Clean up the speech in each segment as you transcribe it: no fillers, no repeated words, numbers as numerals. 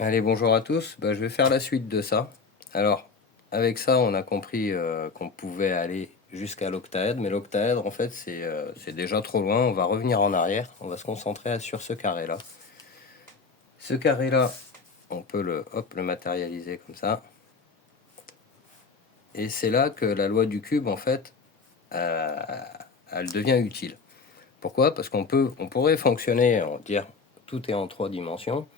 Allez, bonjour à tous. Je vais faire la suite de ça. Alors, avec ça, on a compris qu'on pouvait aller jusqu'à l'octaèdre, mais l'octaèdre, en fait, c'est déjà trop loin. On va revenir en arrière. On va se concentrer sur ce carré-là. Ce carré-là, on peut le matérialiser comme ça. Et c'est là que la loi du cube, en fait, elle devient utile. Pourquoi? Parce on pourrait fonctionner, dire tout est en 3 dimensions,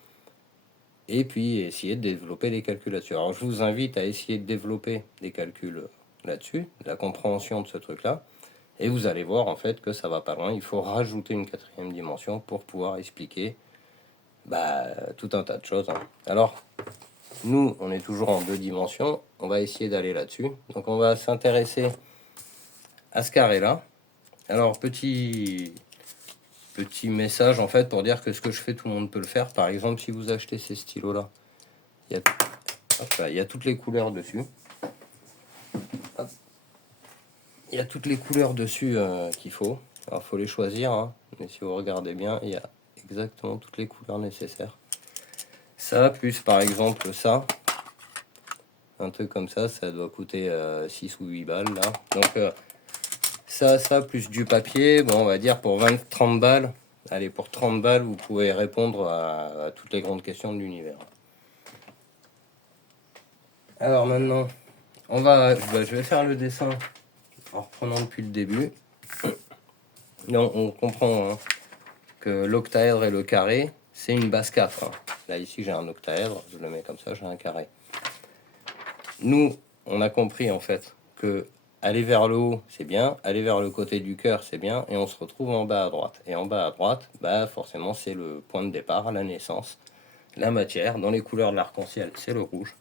et puis essayer de développer des calculs là-dessus. Alors je vous invite à essayer de développer des calculs là-dessus, la compréhension de ce truc-là, et vous allez voir en fait que ça va pas loin. Il faut rajouter une 4e dimension pour pouvoir expliquer tout un tas de choses. Alors nous, on est toujours en 2 dimensions, on va essayer d'aller là-dessus. Donc on va s'intéresser à ce carré-là. Alors petit message en fait pour dire que ce que je fais, tout le monde peut le faire. Par exemple, si vous achetez ces stylos-là, il y a toutes les couleurs dessus. Il y a toutes les couleurs dessus qu'il faut. Alors, il faut les choisir, hein. Mais si vous regardez bien, il y a exactement toutes les couleurs nécessaires. Ça, plus par exemple ça, un truc comme ça doit coûter 6 ou 8 balles, là. Donc, ça, plus du papier, bon, on va dire pour 30 balles. Allez, pour 30 balles, vous pouvez répondre à toutes les grandes questions de l'univers. Alors maintenant, je vais faire le dessin en reprenant depuis le début. Non, on comprend que l'octaèdre et le carré, c'est une base 4. Là, ici, j'ai un octaèdre, je le mets comme ça, j'ai un carré. Nous, on a compris en fait que aller vers le haut, c'est bien, aller vers le côté du cœur, c'est bien, et on se retrouve en bas à droite. Et en bas à droite, forcément, c'est le point de départ, la naissance, la matière. Dans les couleurs de l'arc-en-ciel, c'est le rouge.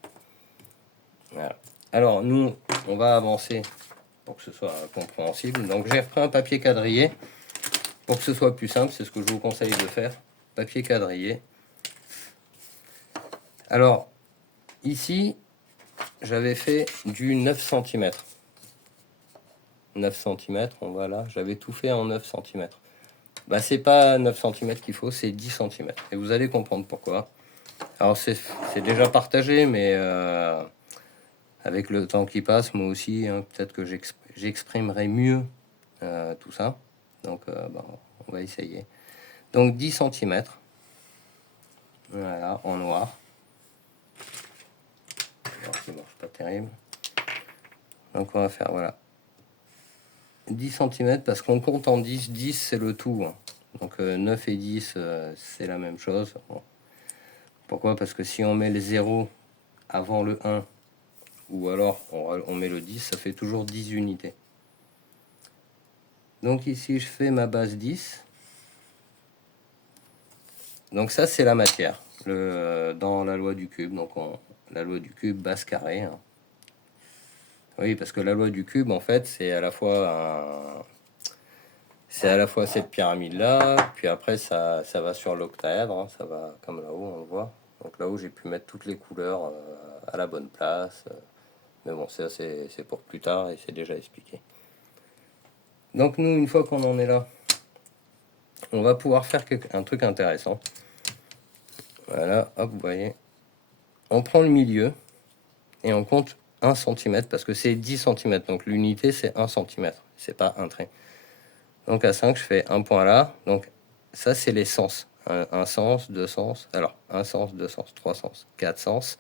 Voilà. Alors, nous, on va avancer pour que ce soit compréhensible. Donc, j'ai repris un papier quadrillé. Pour que ce soit plus simple, c'est ce que je vous conseille de faire. Papier quadrillé. Alors, ici, j'avais fait du 9 cm. 9 cm, voilà, j'avais tout fait en 9 cm. C'est pas 9 cm qu'il faut, c'est 10 cm. Et vous allez comprendre pourquoi. Alors, c'est déjà partagé, mais avec le temps qui passe, moi aussi, peut-être que j'exprimerai mieux tout ça. Donc, on va essayer. Donc, 10 cm. Voilà, en noir. Alors, ça marche pas terrible. Donc, on va faire, voilà. 10 cm parce qu'on compte en 10. 10, c'est le tout. Donc, 9 et 10, c'est la même chose. Bon. Pourquoi? Parce que si on met le 0 avant le 1, ou alors on met le 10, ça fait toujours 10 unités. Donc, ici, je fais ma base 10. Donc ça, c'est la matière dans la loi du cube. Donc la loi du cube, base carrée. Oui, parce que la loi du cube, en fait, c'est à la fois cette pyramide-là, puis après ça va sur l'octaèdre, ça va comme là-haut, on le voit. Donc là-haut, j'ai pu mettre toutes les couleurs à la bonne place. Mais bon, ça, c'est pour plus tard et c'est déjà expliqué. Donc nous, une fois qu'on en est là, on va pouvoir faire un truc intéressant. Voilà, hop, vous voyez. On prend le milieu et on compte 1 cm parce que c'est 10 cm. Donc l'unité, c'est 1 cm. C'est pas un trait. Donc à 5, je fais un point là. Donc ça, c'est les sens. Un sens, 2 sens. Alors, 1 sens, 2 sens, 3 sens, 4 sens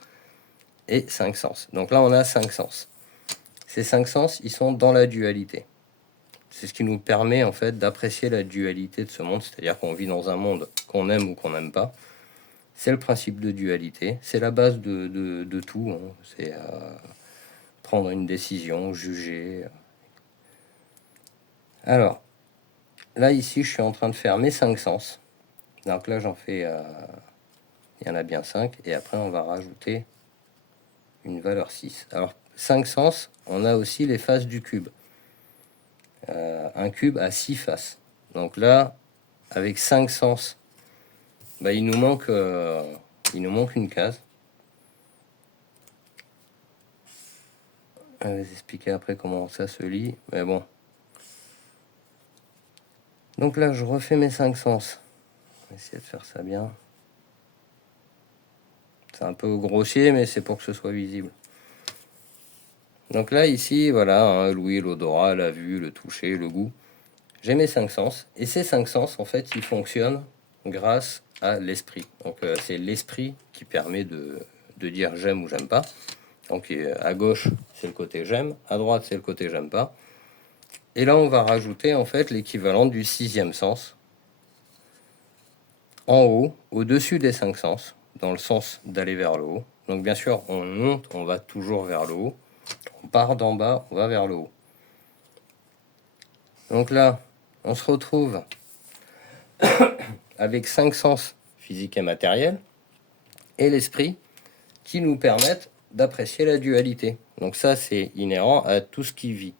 et 5 sens. Donc là, on a 5 sens. Ces 5 sens, ils sont dans la dualité. C'est ce qui nous permet en fait d'apprécier la dualité de ce monde. C'est-à-dire qu'on vit dans un monde qu'on aime ou qu'on n'aime pas. C'est le principe de dualité. C'est la base de tout. C'est prendre une décision, juger. Alors, là, ici, je suis en train de faire mes 5 sens. Donc là, j'en fais... il y en a bien 5. Et après, on va rajouter une valeur 6. Alors, 5 sens, on a aussi les faces du cube. Un cube a 6 faces. Donc là, avec 5 sens, il nous manque une case. Je vais vous expliquer après comment ça se lit. Mais bon. Donc là, je refais mes 5 sens. On va essayer de faire ça bien. C'est un peu grossier, mais c'est pour que ce soit visible. Donc là, ici, voilà, hein, l'ouïe, l'odorat, la vue, le toucher, le goût. J'ai mes 5 sens. Et ces 5 sens, en fait, ils fonctionnent grâce à l'esprit. Donc c'est l'esprit qui permet de dire j'aime ou j'aime pas. Donc à gauche, c'est le côté j'aime. À droite, c'est le côté j'aime pas. Et là, on va rajouter, en fait, l'équivalent du 6e sens. En haut, au-dessus des 5 sens, dans le sens d'aller vers le haut. Donc bien sûr, on monte, on va toujours vers le haut. On part d'en bas, on va vers le haut. Donc là, on se retrouve avec 5 sens physiques et matériels et l'esprit qui nous permettent d'apprécier la dualité. Donc ça, c'est inhérent à tout ce qui vit.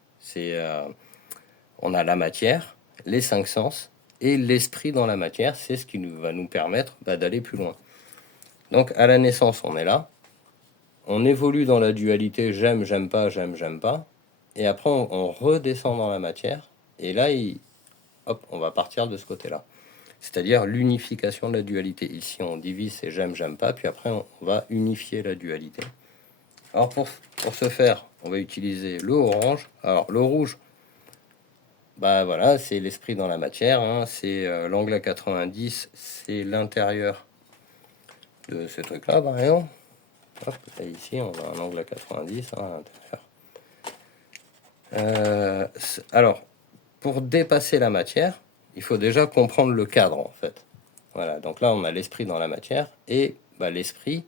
On a la matière, les 5 sens et l'esprit dans la matière. C'est ce qui va nous permettre d'aller plus loin. Donc à la naissance, on est là. On évolue dans la dualité j'aime, j'aime pas, j'aime, j'aime pas. Et après, on redescend dans la matière. Et là, hop, on va partir de ce côté-là. C'est-à-dire l'unification de la dualité. Ici, on divise, c'est j'aime, j'aime pas. Puis après, on va unifier la dualité. Alors, pour ce faire, on va utiliser le orange. Alors, le rouge, bah voilà, c'est l'esprit dans la matière. Hein. C'est l'angle à 90, c'est l'intérieur de ce truc-là, par exemple. Hop, ici, on a un angle à 90 hein, à l'intérieur. Alors, pour dépasser la matière, il faut déjà comprendre le cadre, en fait. Voilà, donc là, on a l'esprit dans la matière, et l'esprit,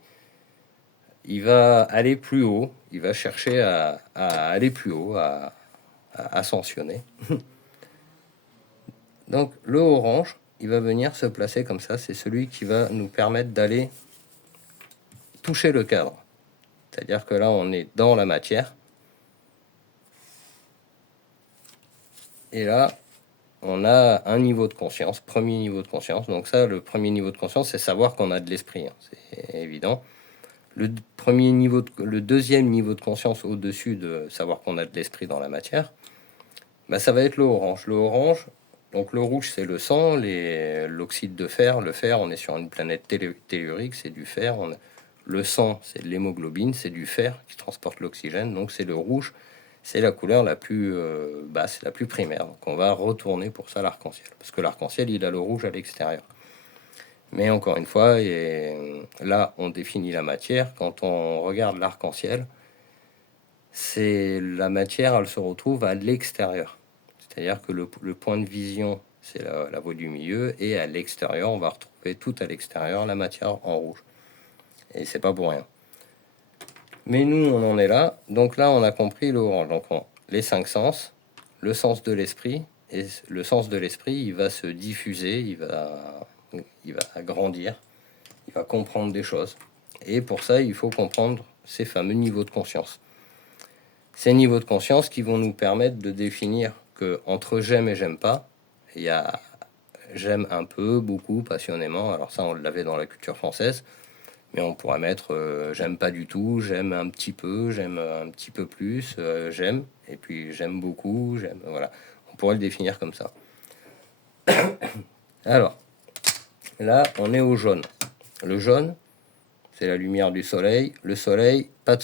il va aller plus haut, il va chercher à aller plus haut, à ascensionner. Donc, le orange, il va venir se placer comme ça, c'est celui qui va nous permettre d'aller toucher le cadre. C'est-à-dire que là, on est dans la matière, et là, on a un niveau de conscience, premier niveau de conscience. Donc ça, le premier niveau de conscience, c'est savoir qu'on a de l'esprit, hein, c'est évident. Le deuxième niveau de conscience au-dessus de savoir qu'on a de l'esprit dans la matière, ça va être le orange. Le orange, donc le rouge, c'est le sang, l'oxyde de fer. Le fer, on est sur une planète tellurique, c'est du fer. Le sang, c'est de l'hémoglobine, c'est du fer qui transporte l'oxygène. Donc c'est le rouge, c'est la couleur la plus basse, la plus primaire. Donc on va retourner pour ça l'arc-en-ciel. Parce que l'arc-en-ciel, il a le rouge à l'extérieur. Mais encore une fois, et là, on définit la matière. Quand on regarde l'arc-en-ciel, c'est la matière, elle se retrouve à l'extérieur. C'est-à-dire que le point de vision, c'est la voie du milieu, et à l'extérieur, on va retrouver tout à l'extérieur la matière en rouge. Et c'est pas pour rien. Mais nous, on en est là. Donc là, on a compris l'orange. Donc les 5 sens, le sens de l'esprit, et le sens de l'esprit, il va se diffuser, il va grandir, il va comprendre des choses. Et pour ça, il faut comprendre ces fameux niveaux de conscience. Ces niveaux de conscience qui vont nous permettre de définir que entre j'aime et j'aime pas, il y a j'aime un peu, beaucoup, passionnément. Alors ça, on l'avait dans la culture française, mais on pourrait mettre j'aime pas du tout, j'aime un petit peu, j'aime un petit peu plus, j'aime, et puis j'aime beaucoup, j'aime, voilà. On pourrait le définir comme ça. Alors, là, on est au jaune. Le jaune, c'est la lumière du soleil. Le soleil, pas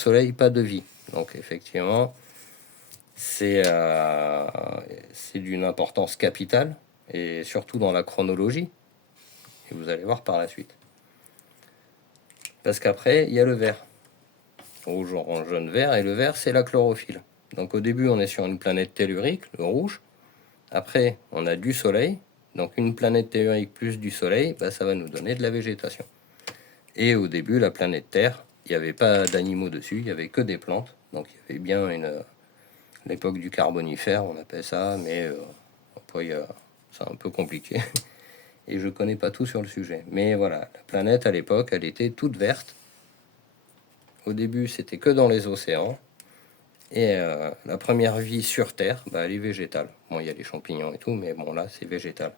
de vie. Donc effectivement, c'est d'une importance capitale, et surtout dans la chronologie. Et vous allez voir par la suite. Parce qu'après, il y a le vert. Rouge, orange, jaune, vert. Et le vert, c'est la chlorophylle. Donc au début, on est sur une planète tellurique, le rouge. Après, on a du soleil. Donc une planète tellurique plus du soleil, ça va nous donner de la végétation. Et au début, la planète Terre, il n'y avait pas d'animaux dessus, il n'y avait que des plantes. Donc il y avait bien l'époque du Carbonifère, on appelle ça, mais après, c'est un peu compliqué. Et je connais pas tout sur le sujet. Mais voilà, la planète à l'époque, elle était toute verte. Au début, c'était que dans les océans. Et la première vie sur Terre, elle est végétale. Bon, il y a les champignons et tout, mais bon, là, c'est végétal.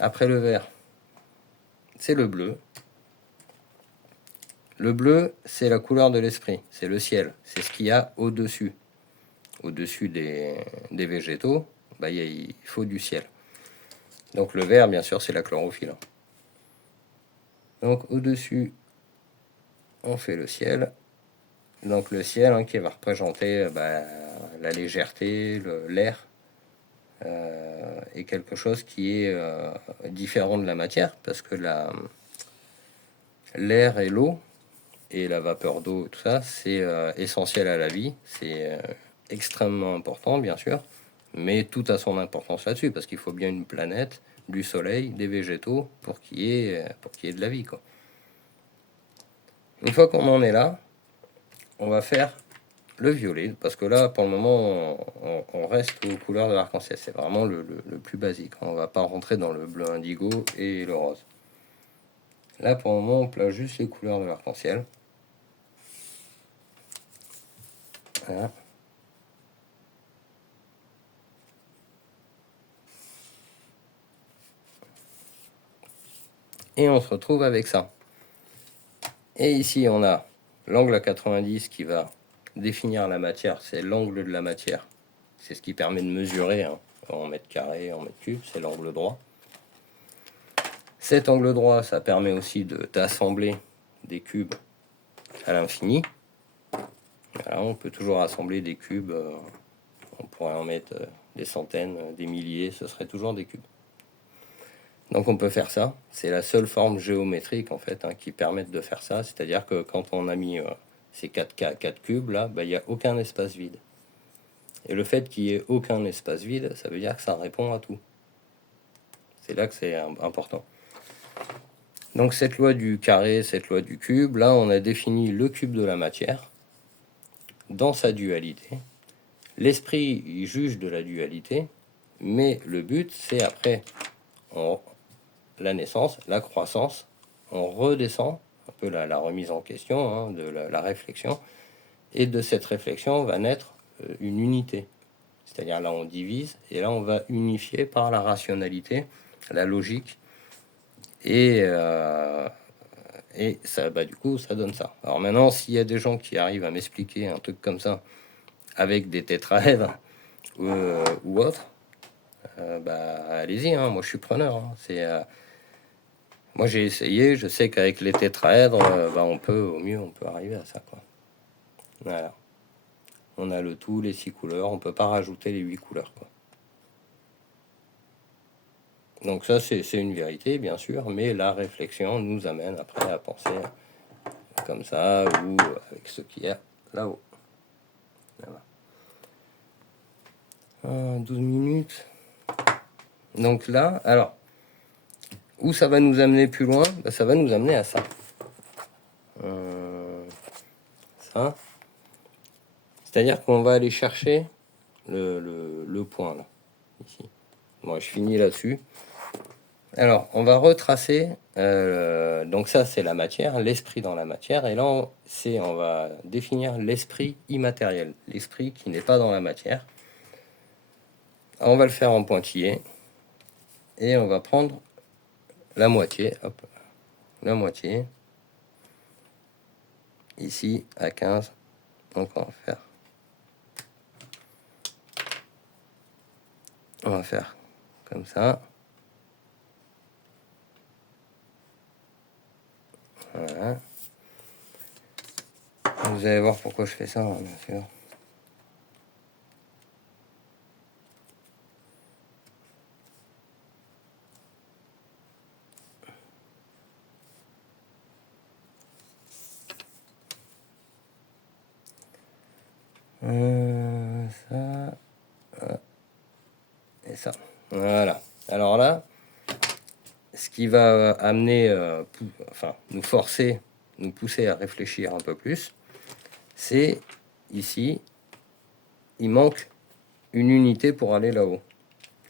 Après le vert, c'est le bleu. Le bleu, c'est la couleur de l'esprit, c'est le ciel, c'est ce qu'il y a au-dessus. Au-dessus des végétaux, il faut du ciel. Donc le vert, bien sûr, c'est la chlorophylle. Donc au-dessus, on fait le ciel. Donc le ciel hein, qui va représenter la légèreté, l'air, et quelque chose qui est différent de la matière, parce que l'air et l'eau, et la vapeur d'eau, tout ça, c'est essentiel à la vie, c'est extrêmement important, bien sûr, mais tout a son importance là-dessus, parce qu'il faut bien une planète, du soleil, des végétaux, pour qu'il y ait de la vie, quoi. Une fois qu'on en est là, on va faire le violet, parce que là, pour le moment, on reste aux couleurs de l'arc-en-ciel. C'est vraiment le plus basique. On va pas rentrer dans le bleu indigo et le rose. Là, pour le moment, on place juste les couleurs de l'arc-en-ciel. Voilà. Et on se retrouve avec ça. Et ici, on a l'angle à 90 qui va définir la matière. C'est l'angle de la matière. C'est ce qui permet de mesurer hein, en mètres carrés, en mètres cubes. C'est l'angle droit. Cet angle droit, ça permet aussi d'assembler des cubes à l'infini. Voilà, on peut toujours assembler des cubes. On pourrait en mettre des centaines, des milliers. Ce serait toujours des cubes. Donc on peut faire ça. C'est la seule forme géométrique en fait hein, qui permette de faire ça. C'est-à-dire que quand on a mis ces 4 cubes là, il n'y a aucun espace vide. Et le fait qu'il n'y ait aucun espace vide, ça veut dire que ça répond à tout. C'est là que c'est important. Donc cette loi du carré, cette loi du cube, là on a défini le cube de la matière dans sa dualité. L'esprit il juge de la dualité, mais le but c'est après la naissance, la croissance, on redescend un peu la remise en question hein, de la réflexion, et de cette réflexion va naître une unité. C'est-à-dire là on divise et là on va unifier par la rationalité, la logique, et ça, du coup ça donne ça. Alors maintenant s'il y a des gens qui arrivent à m'expliquer un truc comme ça avec des tétraèdres ou autre, allez-y, hein, moi je suis preneur. Hein. Moi j'ai essayé, je sais qu'avec les tétraèdres, on peut, au mieux, on peut arriver à ça, quoi. Voilà. On a le tout, les 6 couleurs, on peut pas rajouter les 8 couleurs, quoi. Donc ça, c'est une vérité, bien sûr, mais la réflexion nous amène après à penser comme ça, ou avec ce qu'il y a là-haut. Voilà. 12 minutes. Donc là, alors, où ça va nous amener plus loin, ça va nous amener à ça. Ça. C'est-à-dire qu'on va aller chercher le point là, ici. Bon, je finis là-dessus. Alors, on va retracer. Donc ça, c'est la matière, l'esprit dans la matière. Et là, on va définir l'esprit immatériel, l'esprit qui n'est pas dans la matière. Alors, on va le faire en pointillé. Et on va prendre la moitié. Hop, la moitié. Ici, à 15. Donc, on va faire comme ça. Voilà. Vous allez voir pourquoi je fais ça, hein, bien sûr. Ça et ça. Voilà. Alors là, ce qui va amener, nous forcer, nous pousser à réfléchir un peu plus, c'est ici, il manque une unité pour aller là-haut.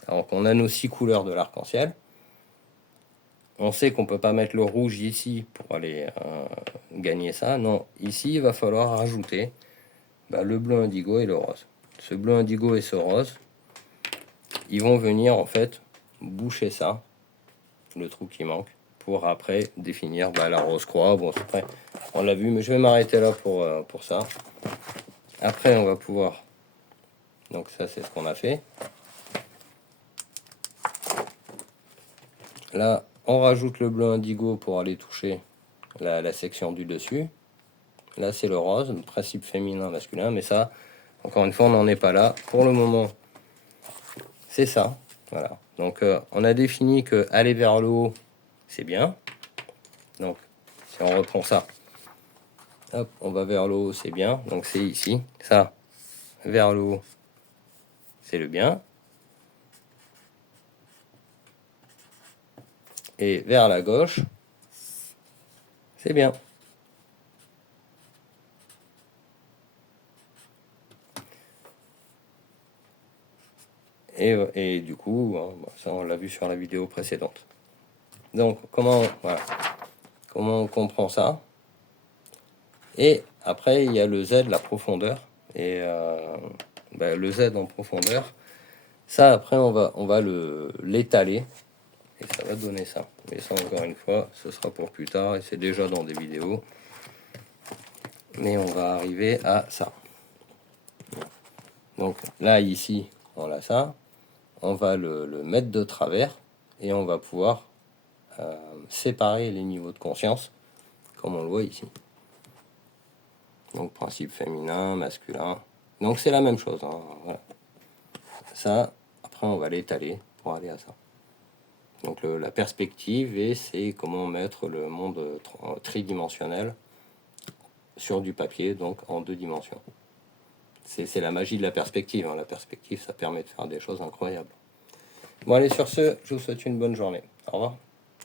Alors qu'on a nos 6 couleurs de l'arc-en-ciel, on sait qu'on peut pas mettre le rouge ici pour aller gagner ça. Non, ici, il va falloir rajouter le bleu indigo et le rose. Ce bleu indigo et ce rose, ils vont venir en fait boucher ça, le trou qui manque, pour après définir la rose-croix. Bon, après, on l'a vu, mais je vais m'arrêter là pour ça. Après, on va pouvoir... Donc ça, c'est ce qu'on a fait. Là, On rajoute le bleu indigo pour aller toucher la section du dessus. Là, c'est le rose, le principe féminin, masculin. Mais ça, encore une fois, on n'en est pas là. Pour le moment, c'est ça. Voilà. Donc, on a défini que aller vers le haut, c'est bien. Donc, si on reprend ça, hop, on va vers le haut, c'est bien. Donc, c'est ici. Ça, vers le haut, c'est le bien. Et vers la gauche, c'est bien. Et du coup, ça on l'a vu sur la vidéo précédente. Donc, voilà, comment on comprend ça? Et après, il y a le Z, la profondeur. Et le Z en profondeur, ça après, on va l'étaler. Et ça va donner ça. Mais ça, encore une fois, ce sera pour plus tard. Et c'est déjà dans des vidéos. Mais on va arriver à ça. Donc là, ici, on a ça. On va le mettre de travers. Et on va pouvoir séparer les niveaux de conscience, comme on le voit ici. Donc principe féminin, masculin. Donc c'est la même chose. Hein, voilà. Ça, après on va l'étaler pour aller à ça. Donc la perspective, et c'est comment mettre le monde tridimensionnel sur du papier, donc en 2 dimensions. C'est la magie de la perspective. Hein. La perspective, ça permet de faire des choses incroyables. Bon allez, sur ce, je vous souhaite une bonne journée. Au revoir.